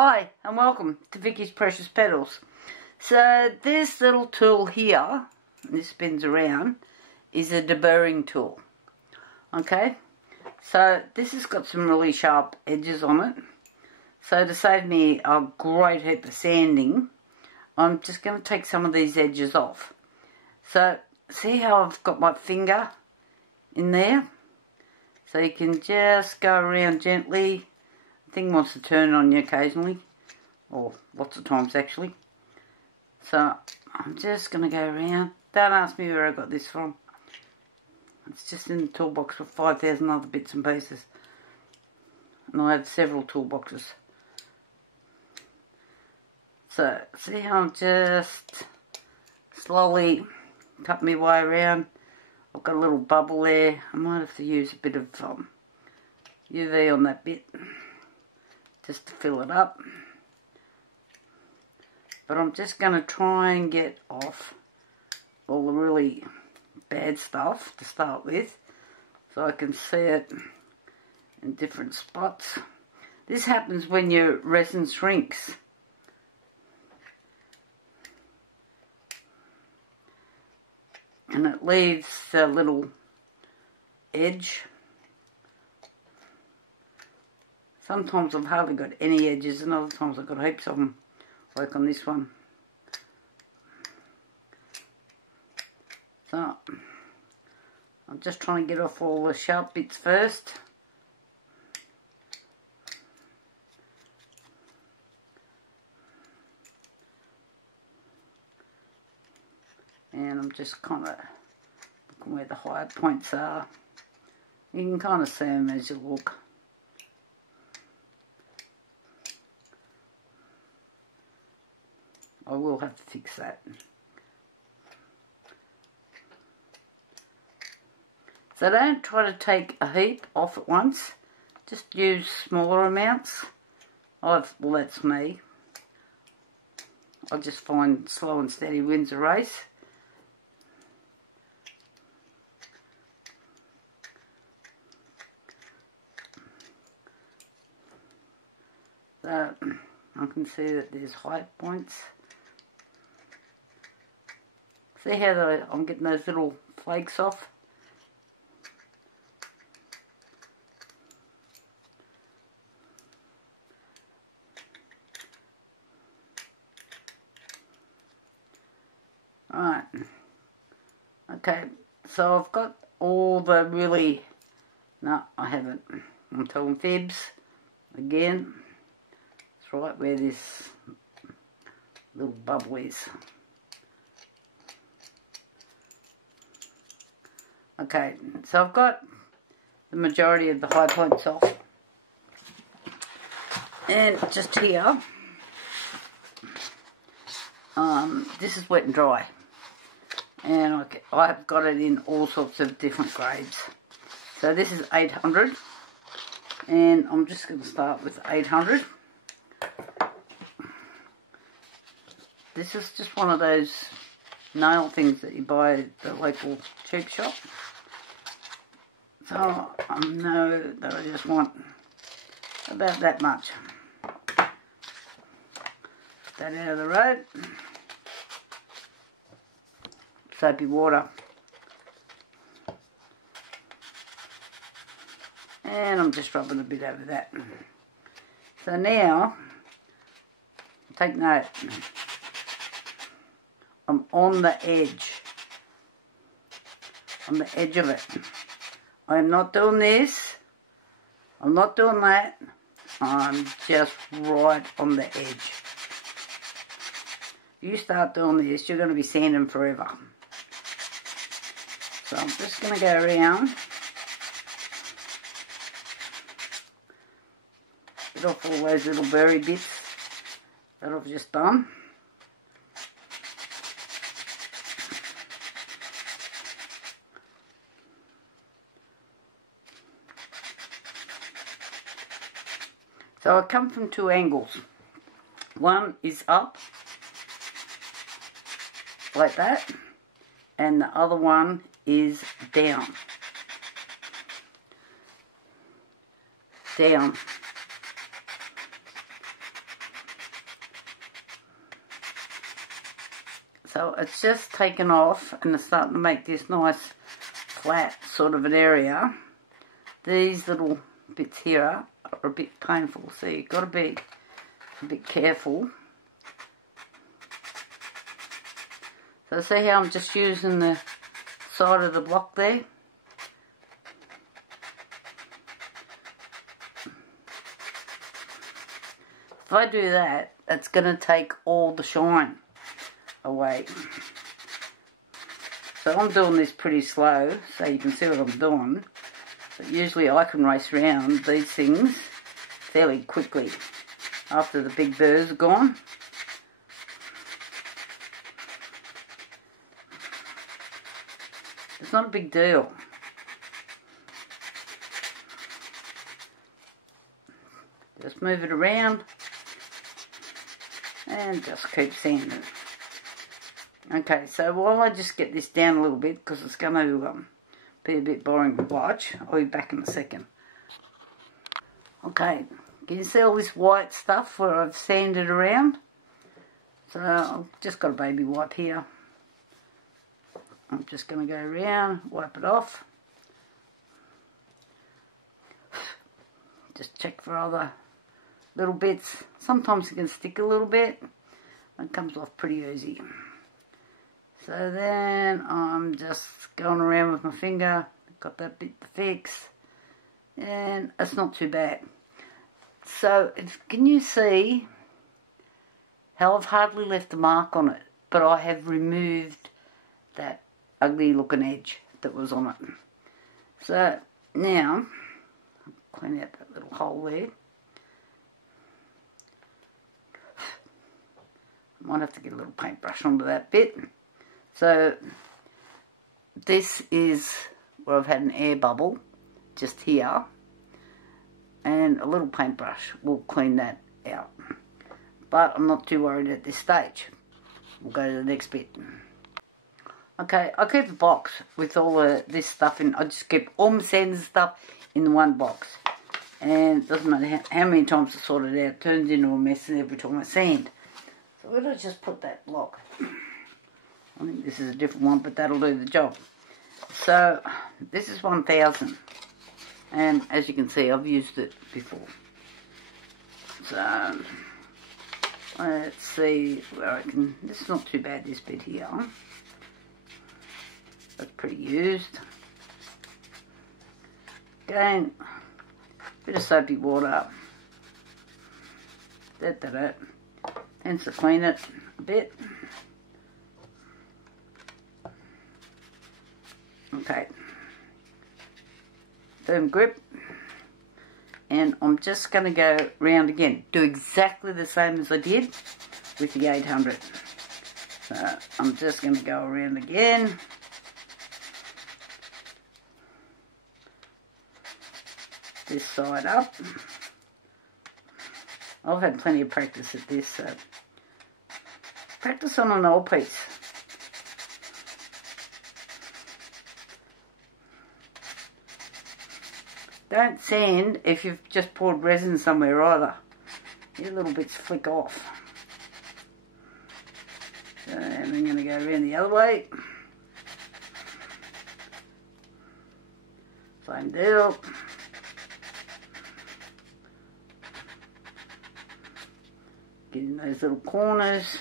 Hi and welcome to Vicky's Precious Petals. So this little tool here, this spins around, is a deburring tool. Okay, so this has got some really sharp edges on it. So to save me a great heap of sanding, I'm just going to take some of these edges off. So see how I've got my finger in there? So you can just go around gently. The thing wants to turn on you occasionally, or lots of times actually. So I'm just going to go around. Don't ask me where I got this from. It's just in the toolbox with 5,000 other bits and pieces. And I have several toolboxes. So see how I'm just slowly cutting my way around. I've got a little bubble there. I might have to use a bit of UV on that bit just to fill it up. But I'm just going to try and get off all the really bad stuff to start with, so I can see it in different spots. This happens when your resin shrinks. And it leaves a little edge. Sometimes I've hardly got any edges, and other times I've got heaps of them, like on this one. So I'm just trying to get off all the sharp bits first. And I'm just kind of looking where the higher points are. You can kind of see them as you look. I will have to fix that. So don't try to take a heap off at once. Just use smaller amounts. Well, that's me. I just find slow and steady wins the race. So I can see that there's high points. See how I'm getting those little flakes off? Right. Okay, so I've got all the really... No, I haven't. I'm telling fibs. Again. It's right where this little bubble is. Okay, so I've got the majority of the high points off. And just here, this is wet and dry. And I've got it in all sorts of different grades. So this is 800. And I'm just going to start with 800. This is just one of those nail things that you buy at the local cheap shop. So I know that I just want about that much. Put that out of the road. Soapy water. And I'm just rubbing a bit over that. So now, take note. I'm on the edge. On the edge of it. I'm not doing this. I'm not doing that. I'm just right on the edge. If you start doing this, you're going to be sanding forever. So I'm just going to go around. Get off all those little berry bits that I've just done. So I come from two angles. One is up, like that, and the other one is down. Down. So it's just taken off and it's starting to make this nice flat sort of an area. These little bits here are a bit painful, so you've got to be a bit careful. So see how I'm just using the side of the block there? If I do that, it's going to take all the shine away. So I'm doing this pretty slow, so you can see what I'm doing. But usually I can race around these things fairly quickly after the big burrs are gone. It's not a big deal. Just move it around and just keep sanding. Okay, so while I just get this down a little bit, because it's going to be a bit boring to watch, I'll be back in a second. Okay, can you see all this white stuff where I've sanded around? So I've just got a baby wipe here. I'm just going to go around, wipe it off. Just check for other little bits. Sometimes it can stick a little bit. It comes off pretty easy. So then I'm just going around with my finger. Got that bit to fix. And it's not too bad. So can you see how I've hardly left a mark on it, but I have removed that ugly looking edge that was on it. So now I'll clean out that little hole there. Might have to get a little paintbrush onto that bit. So this is where I've had an air bubble just here, and a little paintbrush will clean that out. But I'm not too worried at this stage. We'll go to the next bit. Okay, I keep a box with all this stuff in. I just keep all my sand and stuff in the one box. And it doesn't matter how many times I sort it out, it turns into a mess every time I sand. So where do I just put that block? I think this is a different one, but that'll do the job. So this is 1000. And as you can see, I've used it before. So let's see where I can. This is not too bad, this bit here. That's pretty used. Again, bit of soapy water. Tends to clean it a bit. Okay. Firm grip. And I'm just going to go round again. Do exactly the same as I did with the 800. So I'm just going to go around again. This side up. I've had plenty of practice at this, so practice on an old piece. Don't sand if you've just poured resin somewhere either. These little bits flick off. So I'm going to go around the other way. Same deal. Get in those little corners.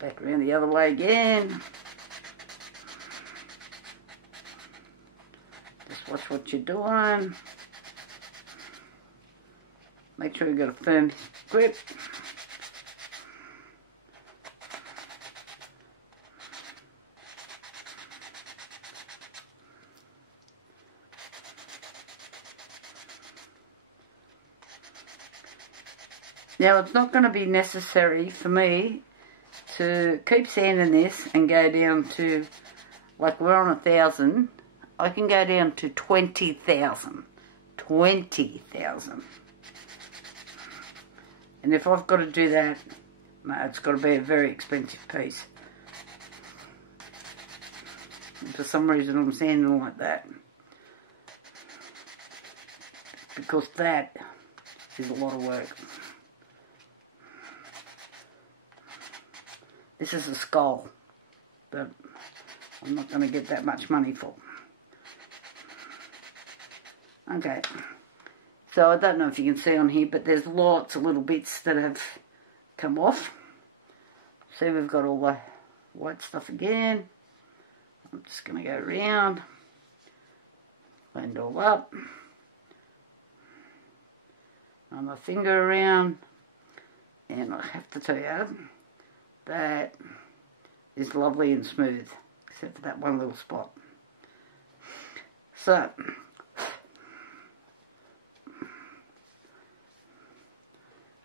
Back around the other way again. Just watch what you're doing. Make sure you've got a firm grip. Now it's not going to be necessary for me to keep sanding this and go down to, like we're on 1000, I can go down to 20,000. 20,000. And if I've got to do that, no, it's got to be a very expensive piece. For some reason I'm sanding like that. Because that is a lot of work. This is a skull that I'm not going to get that much money for. Okay, so I don't know if you can see on here, but there's lots of little bits that have come off. See, we've got all the white stuff again. I'm just going to go around, clean it all up, run my finger around, and I have to tell you, that is lovely and smooth, except for that one little spot. So,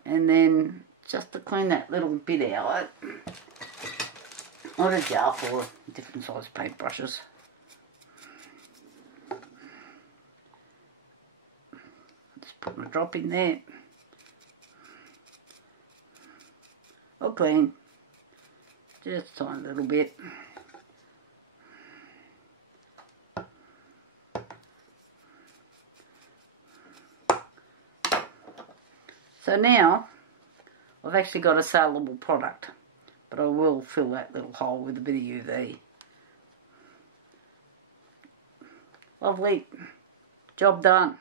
and then just to clean that little bit out, I got a jar full of different size paintbrushes. Just put a drop in there. I'll clean. Just a tiny little bit. So now, I've actually got a saleable product, but I will fill that little hole with a bit of UV. Lovely. Job done.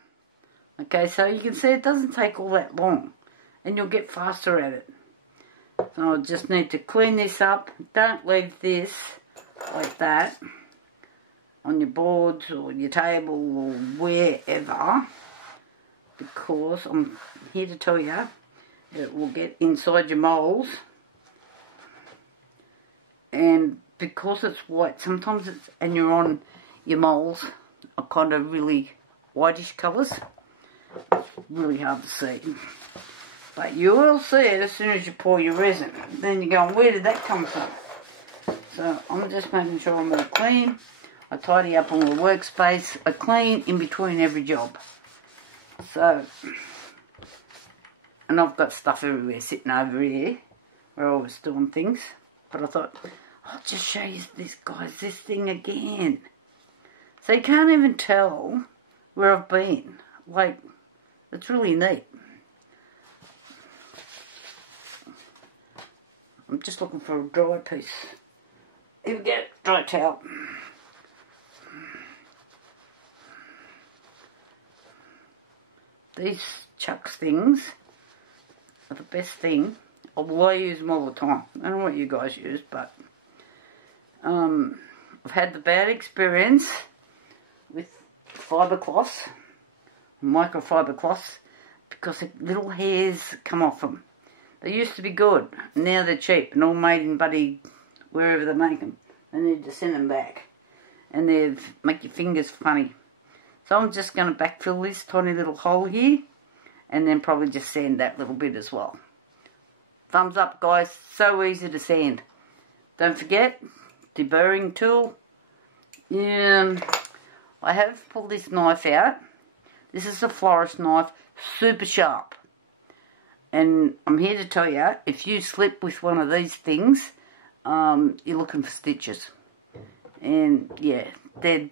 Okay, so you can see it doesn't take all that long, and you'll get faster at it. So I just need to clean this up. Don't leave this like that on your boards or your table or wherever, because I'm here to tell you it will get inside your moles, and because it's white, sometimes it's, and you're on your moles are kind of really whitish colours, really hard to see. But you will see it as soon as you pour your resin. Then you're going, where did that come from? So I'm just making sure I'm all clean. I tidy up all the workspace. I clean in between every job. So, and I've got stuff everywhere sitting over here where I was doing things. But I thought, I'll just show you this, guys, this thing again. So you can't even tell where I've been. Like, it's really neat. I'm just looking for a dry piece. Here we go, dry towel. These chucks things are the best thing. Although I use them all the time. I don't know what you guys use, but I've had the bad experience with fibre cloths, microfiber cloths, because the little hairs come off them. They used to be good. Now they're cheap and all made in bloody wherever they make them. They need to send them back. And they make your fingers funny. So I'm just going to backfill this tiny little hole here. And then probably just sand that little bit as well. Thumbs up, guys. So easy to sand. Don't forget, deburring tool. I have pulled this knife out. This is a florist knife. Super sharp. And I'm here to tell you, if you slip with one of these things, you're looking for stitches. And yeah, they're...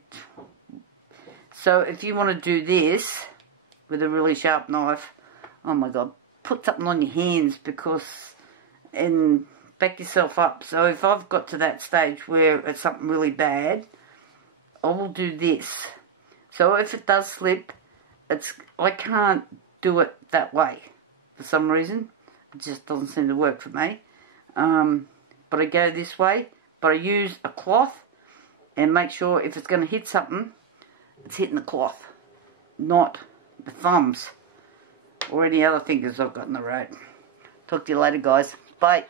So if you want to do this with a really sharp knife, oh my God, put something on your hands, because, and back yourself up. So if I've got to that stage where it's something really bad, I will do this. So if it does slip, I can't do it that way. For some reason, it just doesn't seem to work for me. But I go this way, but I use a cloth and make sure if it's going to hit something, it's hitting the cloth, not the thumbs or any other fingers I've got in the road. Talk to you later, guys. Bye.